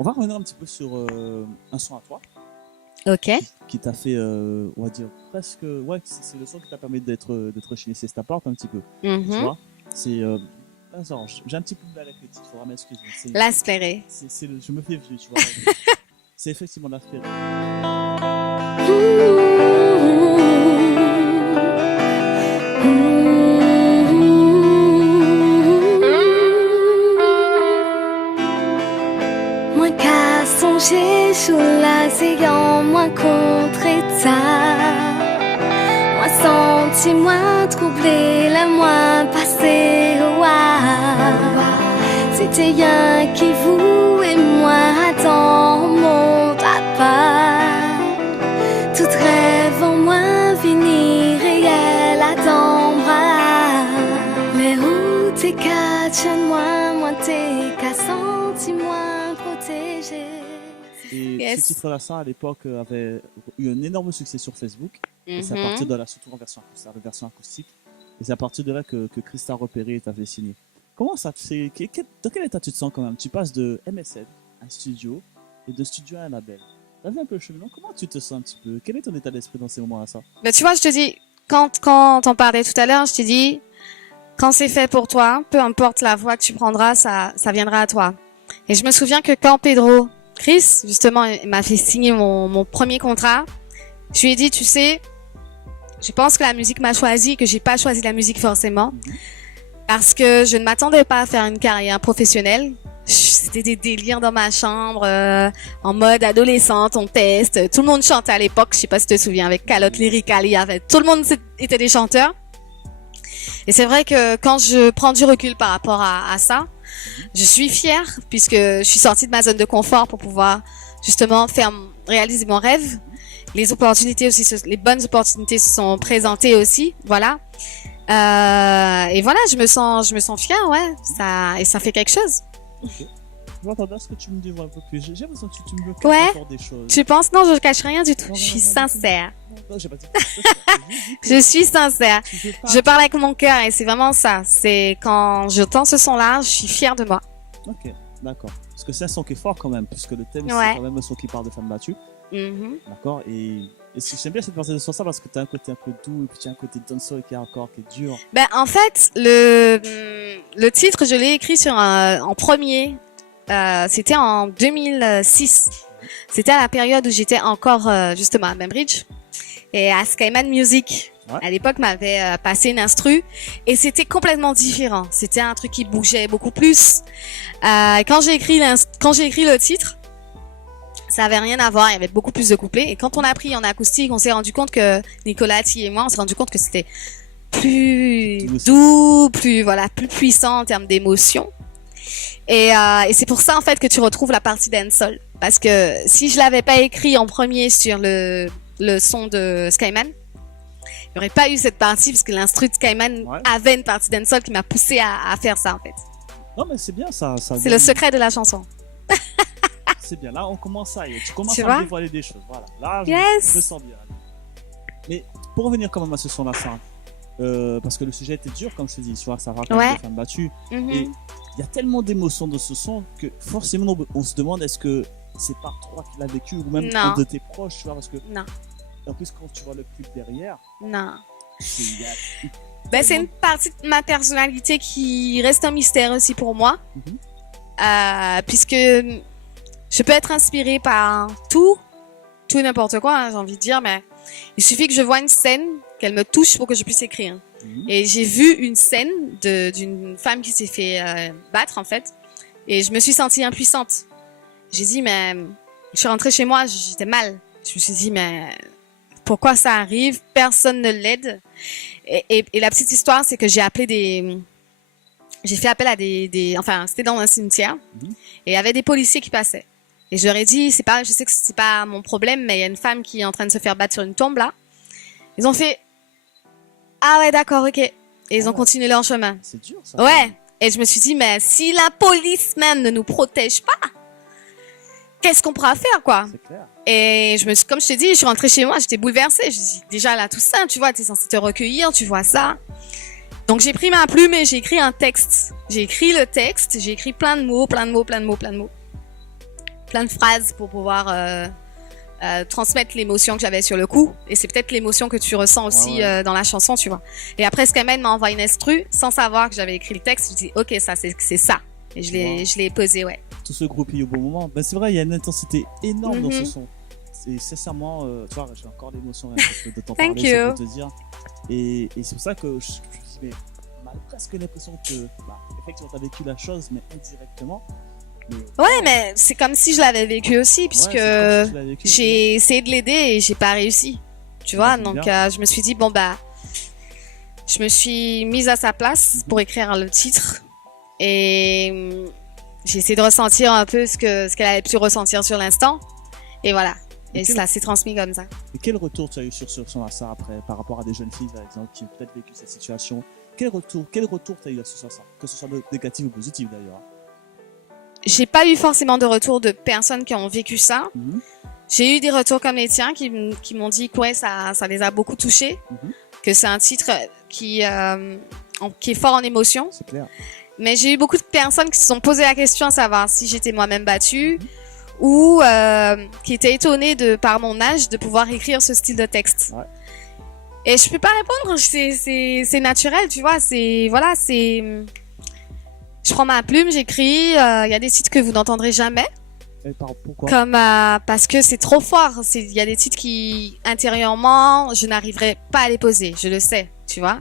On va revenir un petit peu sur un son à toi Ok. qui t'a fait, on va dire presque, ouais, c'est le son qui t'a permis d'être chez c'est ta porte un petit peu. Tu vois, c'est attends, j'ai un petit peu de mal avec les titres, faudra m'excuser. L'Aspéré. Je me fais vieux, tu vois. C'est effectivement l'Aspéré. Moi qu'à songer sous l'océan, moi contre état. Moi senti, moi troublé, la moi passé au c'était rien qui vous et moi dans le monde à part. Tout rêve en moi venir réel à ton bras. Les où t'es qu'à moi t'es qu'à senti, moi protégé. Et ce titre-là, ça, à l'époque, avait eu un énorme succès sur Facebook. Et c'est à partir de là, surtout en version acoustique. Et c'est à partir de là que Christa repéré t'avait signé. Comment ça te fait? Dans quel état tu te sens quand même? Tu passes de MSN à un studio et de studio à un label. T'as vu un peu le cheminement? Comment tu te sens un petit peu? Quel est ton état d'esprit dans ces moments-là, ça? Mais tu vois, je te dis, quand on parlait tout à l'heure, je te dis, quand c'est fait pour toi, peu importe la voie que tu prendras, ça viendra à toi. Et je me souviens que quand Pedro, Chris, justement, m'a fait signer mon premier contrat, je lui ai dit, tu sais, je pense que la musique m'a choisi, que j'ai pas choisi la musique forcément, parce que je ne m'attendais pas à faire une carrière professionnelle. C'était des délires dans ma chambre, en mode adolescente, on teste. Tout le monde chantait à l'époque, je sais pas si tu te souviens, avec Calotte Lyrical, tout le monde était des chanteurs. Et c'est vrai que quand je prends du recul par rapport à ça, je suis fière puisque je suis sortie de ma zone de confort pour pouvoir justement réaliser mon rêve. Les opportunités aussi, les bonnes opportunités se sont présentées aussi, voilà. Et voilà, je me sens fière, ouais. Ça fait quelque chose. Okay. J'entends ce que tu me dis un peu plus. J'ai l'impression que tu me caches encore des choses. Tu penses? Non, je cache rien du tout. Je suis sincère. Non, j'ai pas dit. Je suis sincère. Je parle avec mon cœur et c'est vraiment ça. C'est quand j'entends ce son-là, je suis fière de moi. Ok, d'accord. Parce que c'est un son qui est fort quand même, puisque le thème c'est quand même un son qui parle de femmes battues. D'accord. Et j'aime bien cette partie de ça parce que tu as un côté un peu doux et puis tu as un côté dancehall qui est dur. Ben en fait, le titre, je l'ai écrit en premier. C'était en 2006. C'était à la période où j'étais encore justement à Membridge et à Skyman Music. Ouais. À l'époque, m'avait passé une instru et c'était complètement différent. C'était un truc qui bougeait beaucoup plus. Quand j'ai écrit le titre, ça avait rien à voir. Il y avait beaucoup plus de couplets. Et quand on a pris en acoustique, on s'est rendu compte que Nicolas et moi, on s'est rendu compte que c'était plus doux, plus puissant en termes d'émotion. Et c'est pour ça en fait que tu retrouves la partie dancehall. Parce que si je l'avais pas écrit en premier sur le son de Skyman, il n'y aurait pas eu cette partie parce que l'instru de Skyman avait une partie dancehall qui m'a poussé à faire ça en fait. Non mais c'est bien ça. C'est le secret de la chanson. C'est bien, là on commence à tu commences à dévoiler des choses. Voilà, là je me sens bien. Mais pour revenir quand même à ce son-là, parce que le sujet était dur, comme je te dis, ça raconte des femmes battues. Et il y a tellement d'émotions dans ce son que forcément on se demande est-ce que c'est pas toi qui l'as vécu ou même un de tes proches, tu vois, parce que en plus quand tu vois le clip derrière, c'est une partie de ma personnalité qui reste un mystère aussi pour moi, puisque je peux être inspirée par tout et n'importe quoi, hein, j'ai envie de dire, mais il suffit que je vois une scène, qu'elle me touche pour que je puisse écrire. Et j'ai vu une scène d'une femme qui s'est fait battre, en fait, et je me suis sentie impuissante. J'ai dit, mais je suis rentrée chez moi, j'étais mal. Je me suis dit, mais pourquoi ça arrive? Personne ne l'aide. Et la petite histoire, c'est que j'ai fait appel à enfin, c'était dans un cimetière, et il y avait des policiers qui passaient. Et je leur ai dit, je sais que c'est pas mon problème, mais il y a une femme qui est en train de se faire battre sur une tombe, là. Ils ont fait, ah ouais, d'accord, ok. Et ils ont continué leur chemin. C'est dur, ça. Ouais. Et je me suis dit, mais si la police même ne nous protège pas, qu'est-ce qu'on pourra faire, quoi? C'est clair. Et comme je te dis, je suis rentrée chez moi, j'étais bouleversée. Je dis, déjà, là, tout ça, tu vois, t'es censé te recueillir, tu vois ça. Donc j'ai pris ma plume et j'ai écrit un texte. J'ai écrit le texte, j'ai écrit plein de mots, plein de phrases pour pouvoir transmettre l'émotion que j'avais sur le coup. Et c'est peut-être l'émotion que tu ressens aussi dans la chanson, tu vois. Et après, Skyman m'a envoyé une instru sans savoir que j'avais écrit le texte. Je dis, ok, ça c'est ça. Et je l'ai posé, ouais. Tout se groupille au bon moment. Ben, c'est vrai, il y a une intensité énorme dans ce son. C'est sincèrement, tu vois, j'ai encore l'émotion de t'en parler, c'est pour te dire. Et c'est pour ça que je me dis, mais on a presque l'impression que, effectivement, t'as vécu la chose, mais indirectement. Ouais, mais c'est comme si je l'avais vécu aussi, puisque j'ai essayé de l'aider et j'ai pas réussi. Tu vois, donc je me suis dit, je me suis mise à sa place pour écrire le titre. Et j'ai essayé de ressentir un peu ce qu'elle avait pu ressentir sur l'instant. Et voilà. Et ça s'est transmis comme ça. Et quel retour tu as eu sur son Assa après, par rapport à des jeunes filles, par exemple, qui ont peut-être vécu cette situation? Quel retour tu as eu sur ça? Que ce soit négatif ou positif, d'ailleurs. J'ai pas eu forcément de retour de personnes qui ont vécu ça. J'ai eu des retours comme les tiens qui m'ont dit que ouais, ça les a beaucoup touchés. Que c'est un titre qui est fort en émotion. C'est clair. Mais j'ai eu beaucoup de personnes qui se sont posé la question à savoir si j'étais moi-même battue ou qui étaient étonnées par mon âge de pouvoir écrire ce style de texte. Ouais. Et je peux pas répondre, c'est naturel, tu vois, je prends ma plume, j'écris, il y a des titres que vous n'entendrez jamais. Et pourquoi? Comme parce que c'est trop fort, il y a des titres qui intérieurement, je n'arriverai pas à les poser, je le sais, tu vois.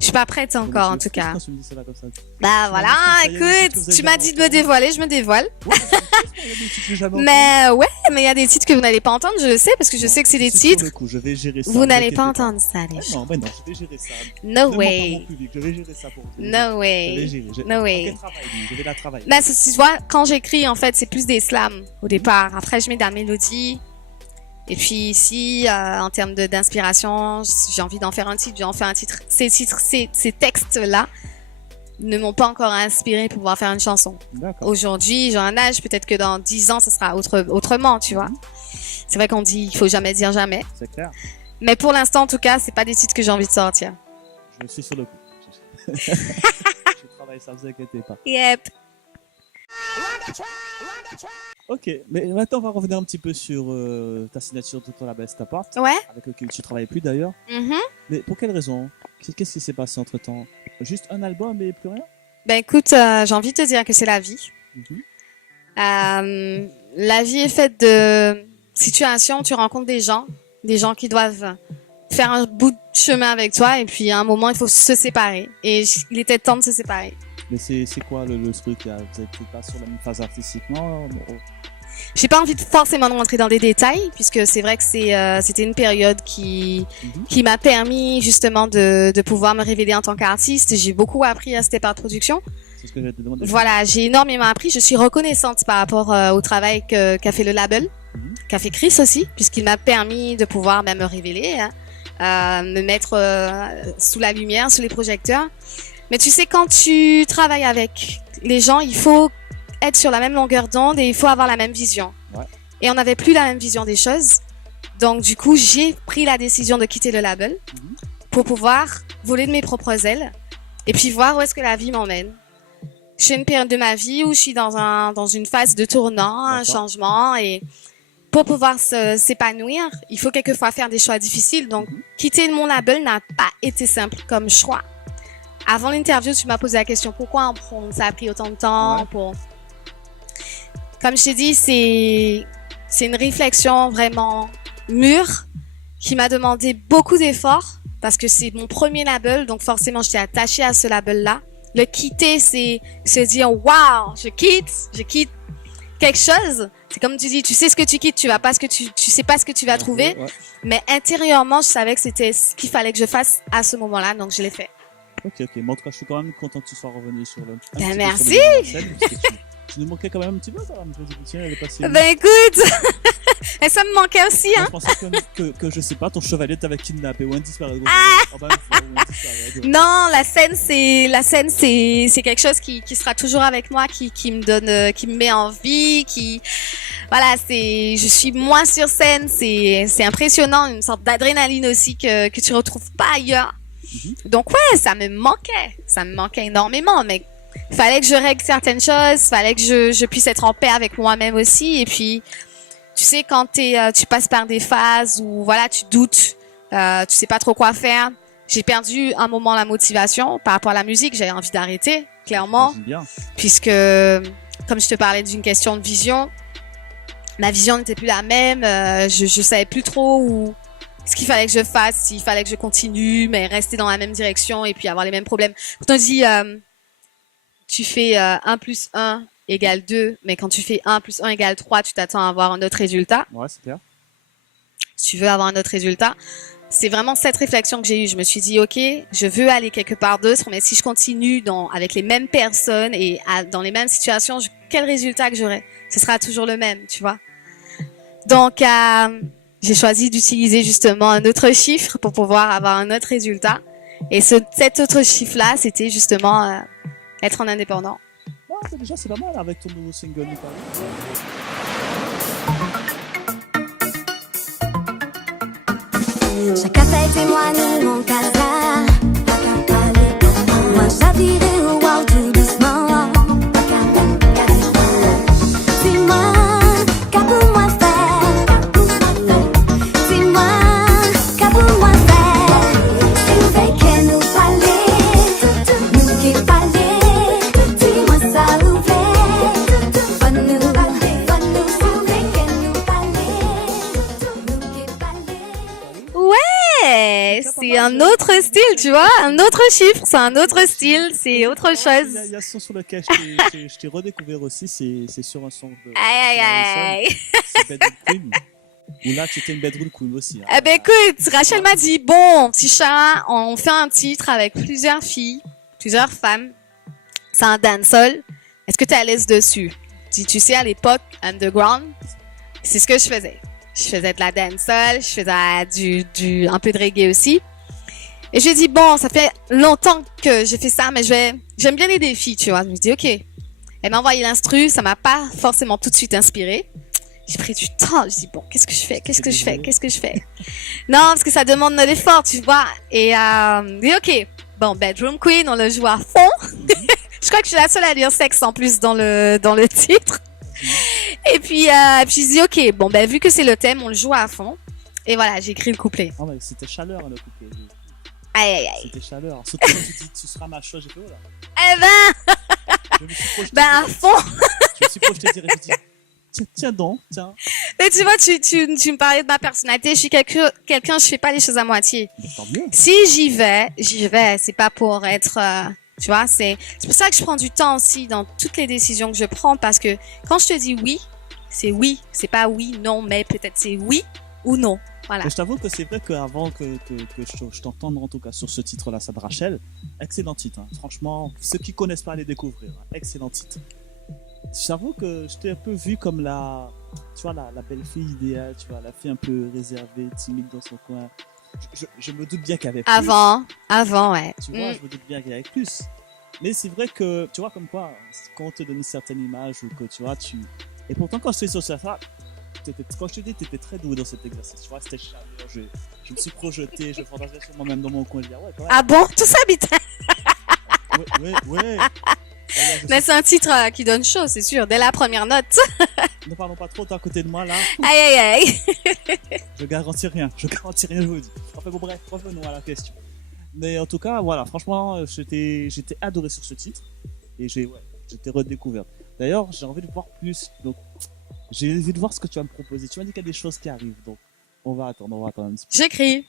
Je suis pas prête encore, en tout cas. Tu me dis cela comme ça. Voilà, écoute, tu m'as dit de me dévoiler, je me dévoile. Mais il y a des titres que vous n'allez pas entendre, je le sais, parce que je sais que c'est des titres. Je vais gérer ça. Vous n'allez pas entendre ça, les gens. Non, mais non, je vais gérer ça. No way. Je vais gérer ça pour vous. No way. No way. Je vais la travailler. Bah, tu vois, quand j'écris, en fait, c'est plus des slams au départ. Après, je mets de la mélodie. Et puis ici, en termes d'inspiration, j'ai envie d'en faire un titre, j'ai envie d'en faire un titre. Ces textes-là ne m'ont pas encore inspiré pour pouvoir faire une chanson. Aujourd'hui, j'ai un âge, peut-être que dans 10 ans, ça sera autrement, tu vois. C'est vrai qu'on dit, il faut jamais dire jamais. C'est clair. Mais pour l'instant, en tout cas, c'est pas des titres que j'ai envie de sortir. Je suis sur le coup. Je travaille ça, vous inquiétez pas. Yep. Ok, mais maintenant on va revenir un petit peu sur ta signature de ton label Step Art, avec lequel tu travailles plus d'ailleurs. Mais pour quelle raison? Qu'est-ce qui s'est passé entre temps? Juste un album et plus rien? Ben écoute, j'ai envie de te dire que c'est la vie. La vie est faite de situations où tu rencontres des gens qui doivent faire un bout de chemin avec toi et puis à un moment il faut se séparer. Et il était temps de se séparer. Mais c'est quoi le truc là? Vous n'êtes pas sur la même phase artistiquement? J'ai pas envie forcément de rentrer dans des détails puisque c'est vrai que c'était une période qui m'a permis justement de pouvoir me révéler en tant qu'artiste. J'ai beaucoup appris à Step Art Production. C'est ce que je vais te demander. Voilà, j'ai énormément appris. Je suis reconnaissante par rapport au travail qu'a fait le label, qu'a fait Chris aussi, puisqu'il m'a permis de pouvoir même me révéler, me mettre sous la lumière, sous les projecteurs. Mais tu sais, quand tu travailles avec les gens, il faut être sur la même longueur d'onde et il faut avoir la même vision. Et on n'avait plus la même vision des choses. Donc du coup, j'ai pris la décision de quitter le label pour pouvoir voler de mes propres ailes et puis voir où est-ce que la vie m'emmène. Je suis une période de ma vie où je suis dans une phase de tournant, un changement, et pour pouvoir s'épanouir, il faut quelquefois faire des choix difficiles. Donc quitter mon label n'a pas été simple comme choix. Avant l'interview, tu m'as posé la question pourquoi ça a pris autant de temps Comme je t'ai dit, c'est une réflexion vraiment mûre qui m'a demandé beaucoup d'efforts parce que c'est mon premier label, donc forcément j'étais attachée à ce label-là. Le quitter, c'est se dire waouh, je quitte quelque chose. C'est comme tu dis, tu sais ce que tu quittes, tu sais pas ce que tu vas trouver, mais intérieurement, je savais que c'était ce qu'il fallait que je fasse à ce moment-là, donc je l'ai fait. Ok, mais en tout cas, je suis quand même content que tu sois revenu sur le. Merci. Tu nous manquais quand même un petit peu, ça. Tiens, elle est passée. Écoute, et ça me manquait aussi, hein. Je pensais que je sais pas, ton chevalier t'avait kidnappé ou un disparu. Non, la scène, c'est quelque chose qui sera toujours avec moi, qui me donne, qui me met en vie, voilà, je suis moins sur scène, c'est impressionnant, une sorte d'adrénaline aussi que tu retrouves pas ailleurs. Donc ouais, ça me manquait énormément, mais fallait que je règle certaines choses, fallait que je puisse être en paix avec moi-même aussi. Et puis, tu sais, quand tu passes par des phases où voilà, tu doutes, tu sais pas trop quoi faire. J'ai perdu un moment la motivation par rapport à la musique. J'avais envie d'arrêter, clairement, puisque comme je te parlais d'une question de vision, ma vision n'était plus la même. Je savais plus trop où ce qu'il fallait que je fasse, s'il fallait que je continue, mais rester dans la même direction et puis avoir les mêmes problèmes. Quand on dit tu fais 1 plus 1 égale 2, mais quand tu fais 1 plus 1 égale 3, tu t'attends à avoir un autre résultat. Ouais, c'est clair. Si tu veux avoir un autre résultat, c'est vraiment cette réflexion que j'ai eue. Je me suis dit, ok, je veux aller quelque part d'autre, mais si je continue avec les mêmes personnes et dans les mêmes situations, quel résultat que j'aurai? Ce sera toujours le même, tu vois. Donc, j'ai choisi d'utiliser justement un autre chiffre pour pouvoir avoir un autre résultat. Et cet autre chiffre-là, c'était justement être en indépendant. Ouais, déjà, c'est pas mal avec ton nouveau single. Chaque fête et moi, nous, mon casa. Moi, j'habillerai au wow tout doucement. Dis-moi, qu'a pour moi faire? Dis-moi, qu'a pour moi faire? C'est fait que nous parler, nous qui parler. Dis-moi ça ouvert, bonne nous parler, c'est fait que nous parler, nous qui parler. Ouais, c'est un autre style, tu vois, un autre chiffre, c'est un autre style, c'est autre chose. Il y a un son sur lequel je t'ai redécouvert aussi, c'est sur un son de... Aïe. C'est Bedroom Queen. Où là, tu étais une Bedroom Queen aussi. Hein. Eh ben écoute, Rachel m'a dit, bon, petit chat, on fait un titre avec plusieurs filles, plusieurs femmes. C'est un dancehall. Est-ce que tu es à l'aise dessus? Tu sais, à l'époque, underground, c'est ce que je faisais. Je faisais de la dancehall, je faisais un peu de reggae aussi. Et j'ai dit, bon, ça fait longtemps que j'ai fait ça, mais j'aime bien les défis, tu vois. Je me dis, ok. Elle m'a envoyé l'instru, ça m'a pas forcément tout de suite inspiré. J'ai pris du temps, je dis, bon, qu'est-ce que je fais? Non, parce que ça demande de l'effort, tu vois. Et ok, bon, Bedroom Queen, on le joue à fond. Je crois que je suis la seule à dire sexe en plus dans le titre. Et puis je dis, ok, bon, ben, vu que c'est le thème, on le joue à fond. Et voilà, j'ai écrit le couplet. Oh, mais c'était chaleur, le couplet. Aïe. C'était chaleur. Surtout quand tu dis, tu seras ma chose, j'ai fait, oh là. Eh ben, à fond. Je me suis projeté direct, je me dis, tiens donc, tiens. Mais tu vois, tu me parlais de ma personnalité, je suis quelqu'un, je fais pas les choses à moitié. Tant mieux. Si j'y vais, c'est pas pour être, tu vois, c'est pour ça que je prends du temps aussi dans toutes les décisions que je prends, parce que quand je te dis oui, c'est pas oui, non, mais peut-être c'est oui ou non. Voilà. Et je t'avoue que c'est vrai qu'avant que je t'entende en tout cas sur ce titre-là, ça de Rachel, excellent titre. Hein. Franchement, ceux qui connaissent pas, allez découvrir. Hein. Excellent titre. J'avoue que je t'ai un peu vu comme la belle fille idéale, tu vois, la fille un peu réservée, timide dans son coin. Je me doute bien qu'il y avait plus. Avant, ouais. Tu vois, je me doute bien qu'il y avait plus. Mais c'est vrai que, tu vois, comme quoi, quand on te donne une certaine image ou que tu vois, et pourtant, quand je suis sur ça, quand je te dis, tu étais très doué dans cet exercice. Tu vois, c'était chaleureux. Je me suis projeté, je fantasmais sur moi-même dans mon coin. Je dis, ouais, quand même. Ah bon? Tout ça, putain. Ouais. Mais c'est un titre qui donne chaud, c'est sûr, dès la première note. Ne parlons pas trop, t'es à côté de moi, là. Aïe. Je garantis rien, je vous dis. Enfin bon, bref, revenons à la question. Mais en tout cas, voilà, franchement, j'étais adoré sur ce titre. Et j'étais redécouvert. D'ailleurs, j'ai envie de voir plus. Donc, j'ai envie de voir ce que tu vas me proposer. Tu m'as dit qu'il y a des choses qui arrivent. Donc, on va attendre un petit peu. J'écris.